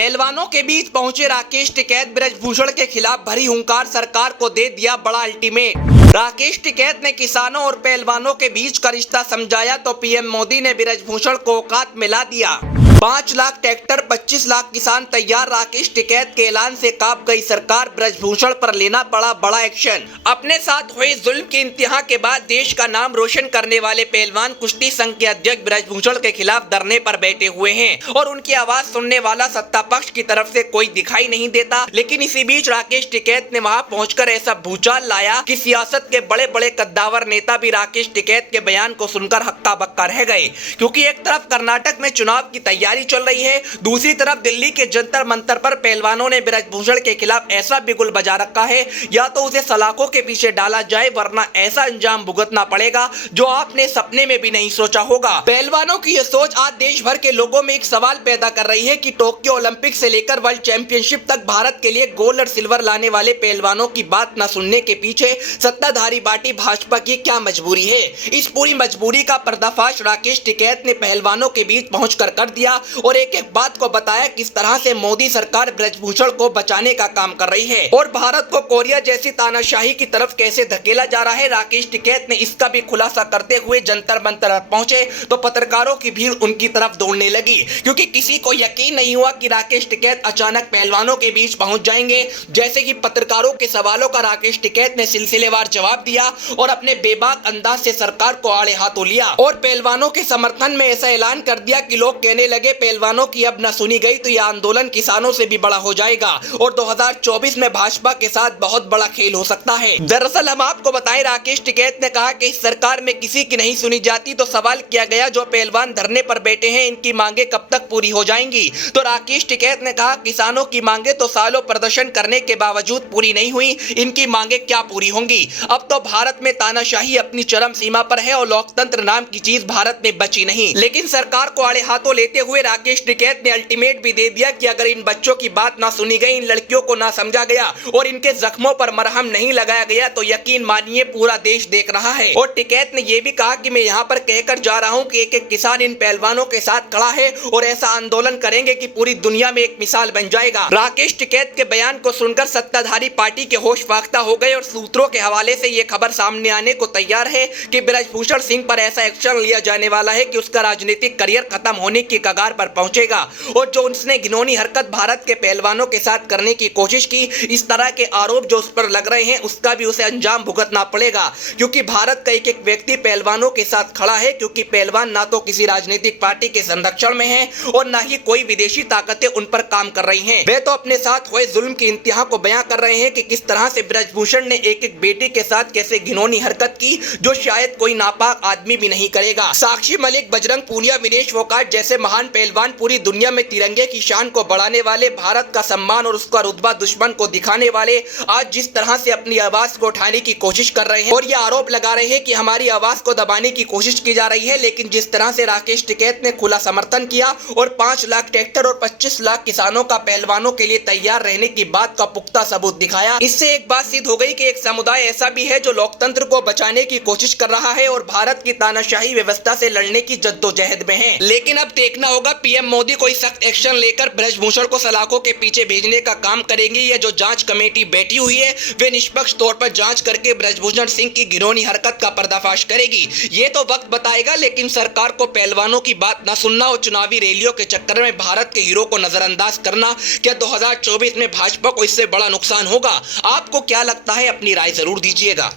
पहलवानों के बीच पहुंचे राकेश टिकैत ब्रजभूषण के खिलाफ भरी हुंकार, सरकार को दे दिया बड़ा अल्टीमेट। राकेश टिकैत ने किसानों और पहलवानों के बीच का रिश्ता समझाया तो पीएम मोदी ने ब्रजभूषण को औकात में ला दिया। 5 लाख ट्रैक्टर, 25 लाख किसान तैयार। राकेश टिकैत के ऐलान से कांप गई सरकार, ब्रजभूषण पर लेना पड़ा बड़ा एक्शन। अपने साथ हुए जुल्म की इंतहा के बाद देश का नाम रोशन करने वाले पहलवान कुश्ती संघ के अध्यक्ष ब्रजभूषण के खिलाफ धरने पर बैठे हुए हैं और उनकी आवाज सुनने वाला सत्ता पक्ष की तरफ से कोई दिखाई नहीं देता। लेकिन इसी बीच राकेश टिकैत ने वहां पहुंचकर ऐसा भूचाल लाया कि सियासत के बड़े बड़े कद्दावर नेता भी राकेश टिकैत के बयान को सुनकर हक्का बक्का रह गए, क्योंकि एक तरफ कर्नाटक में चुनाव की तैयारी चल रही है, दूसरी तरफ दिल्ली के जंतर मंतर पर पहलवानों ने ब्रजभूषण के खिलाफ ऐसा बिगुल बजा रखा है, या तो उसे सलाखों के पीछे डाला जाए वरना ऐसा अंजाम भुगतना पड़ेगा जो आपने सपने में भी नहीं सोचा होगा। पहलवानों की यह सोच आज देश भर के लोगों में एक सवाल पैदा कर रही है कि टोक्यो ओलंपिक से लेकर वर्ल्ड चैंपियनशिप तक भारत के लिए गोल्ड और सिल्वर लाने वाले पहलवानों की बात न सुनने के पीछे सत्ताधारी पार्टी भाजपा की क्या मजबूरी है। इस पूरी मजबूरी का पर्दाफाश राकेश टिकैत ने पहलवानों के बीच पहुंचकर कर दिया और एक एक बात को बताया किस तरह से मोदी सरकार ब्रजभूषण को बचाने का काम कर रही है और भारत को कोरिया जैसी तानाशाही की तरफ कैसे धकेला जा रहा है। राकेश टिकैत ने इसका भी खुलासा करते हुए जंतर मंतर पहुंचे तो पत्रकारों की भीड़ उनकी तरफ दौड़ने लगी, क्योंकि किसी को यकीन नहीं हुआ कि राकेश टिकैत अचानक पहलवानों के बीच पहुंच जाएंगे। जैसे कि पत्रकारों के सवालों का राकेश टिकैत ने सिलसिलेवार जवाब दिया और अपने बेबाक अंदाज से सरकार को आड़े हाथों लिया और पहलवानों के समर्थन में ऐसा ऐलान कर दिया कि लोग कहने लगे पहलवानों की अब न सुनी गई तो यह आंदोलन किसानों से भी बड़ा हो जाएगा और 2024 में भाजपा के साथ बहुत बड़ा खेल हो सकता है। दरअसल हम आपको बताएं, राकेश टिकैत ने कहा कि इस सरकार में किसी की नहीं सुनी जाती, तो सवाल किया गया जो पहलवान धरने पर बैठे हैं इनकी मांगे कब तक पूरी हो जाएंगी। तो राकेश टिकैत ने कहा किसानों की मांगे तो सालों प्रदर्शन करने के बावजूद पूरी नहीं हुई, इनकी मांगे क्या पूरी होंगी। अब तो भारत में तानाशाही अपनी चरम सीमा पर है और लोकतंत्र नाम की चीज भारत में बची नहीं। लेकिन सरकार को आड़े हाथों लेते हुए राकेश टिकैत ने अल्टीमेट भी दे दिया कि अगर इन बच्चों की बात ना सुनी गई, इन लड़कियों को ना समझा गया और इनके जख्मों पर मरहम नहीं लगाया गया तो यकीन मानिए पूरा देश देख रहा है। और टिकैत ने यह भी कहा कि मैं यहाँ पर कहकर जा रहा हूँ कि एक एक किसान इन पहलवानों के साथ खड़ा है और ऐसा आंदोलन करेंगे कि पूरी दुनिया में एक मिसाल बन जाएगा। राकेश टिकैत के बयान को सुनकर सत्ताधारी पार्टी के होश फाख्ता हो गए और सूत्रों के हवाले से ये खबर सामने आने को तैयार है कि ब्रजभूषण सिंह पर ऐसा एक्शन लिया जाने वाला है कि उसका राजनीतिक करियर खत्म होने की कगार पर पहुंचेगा और जो उसने घिनौनी हरकत भारत के पहलवानों के साथ करने की कोशिश की, इस तरह के आरोप जो उस पर लग रहे हैं उसका भी उसे अंजाम भुगतना पड़ेगा, क्योंकि भारत का एक एक व्यक्ति पहलवानों के साथ खड़ा है। क्योंकि पहलवान ना तो किसी राजनीतिक पार्टी के संरक्षण में है और ना ही कोई विदेशी ताकतें उन पर काम कर रही हैं। वे तो अपने साथ हुए जुल्म की इंतहा को बयां कर रहे हैं कि किस तरह से ब्रजभूषण ने एक एक बेटी के साथ कैसे घिनौनी हरकत की जो शायद कोई नापाक आदमी भी नहीं करेगा। साक्षी मलिक, बजरंग पूनिया, विनेश फोगाट जैसे महान पहलवान पूरी दुनिया में तिरंगे की शान को बढ़ाने वाले, भारत का सम्मान और उसका रुतबा दुश्मन को दिखाने वाले आज जिस तरह से अपनी आवाज को उठाने की कोशिश कर रहे हैं और ये आरोप लगा रहे हैं कि हमारी आवाज को दबाने की कोशिश की जा रही है। लेकिन जिस तरह से राकेश टिकैत ने खुला समर्थन किया और 5 लाख ट्रैक्टर और 25 लाख किसानों का पहलवानों के लिए तैयार रहने की बात का पुख्ता सबूत दिखाया, इससे एक बात सिद्ध हो गई कि एक समुदाय ऐसा भी है जो लोकतंत्र को बचाने की कोशिश कर रहा है और भारत की तानाशाही व्यवस्था से लड़ने की जद्दोजहद में है। लेकिन अब देखना होगा पीएम मोदी कोई सख्त एक्शन लेकर ब्रजभूषण को सलाखों के पीछे भेजने का काम करेंगी। ये जो जांच कमेटी बैठी हुई है वे निष्पक्ष तौर पर जांच करके ब्रजभूषण सिंह की घिनौनी हरकत का पर्दाफाश करेगी। ये तो वक्त बताएगा, लेकिन सरकार को पहलवानों की बात न सुनना और चुनावी रैलियों के चक्कर में भारत के हीरो को नजरअंदाज करना, क्या 2024 में भाजपा को इससे बड़ा नुकसान होगा? आपको क्या लगता है? अपनी राय जरूर दीजिएगा।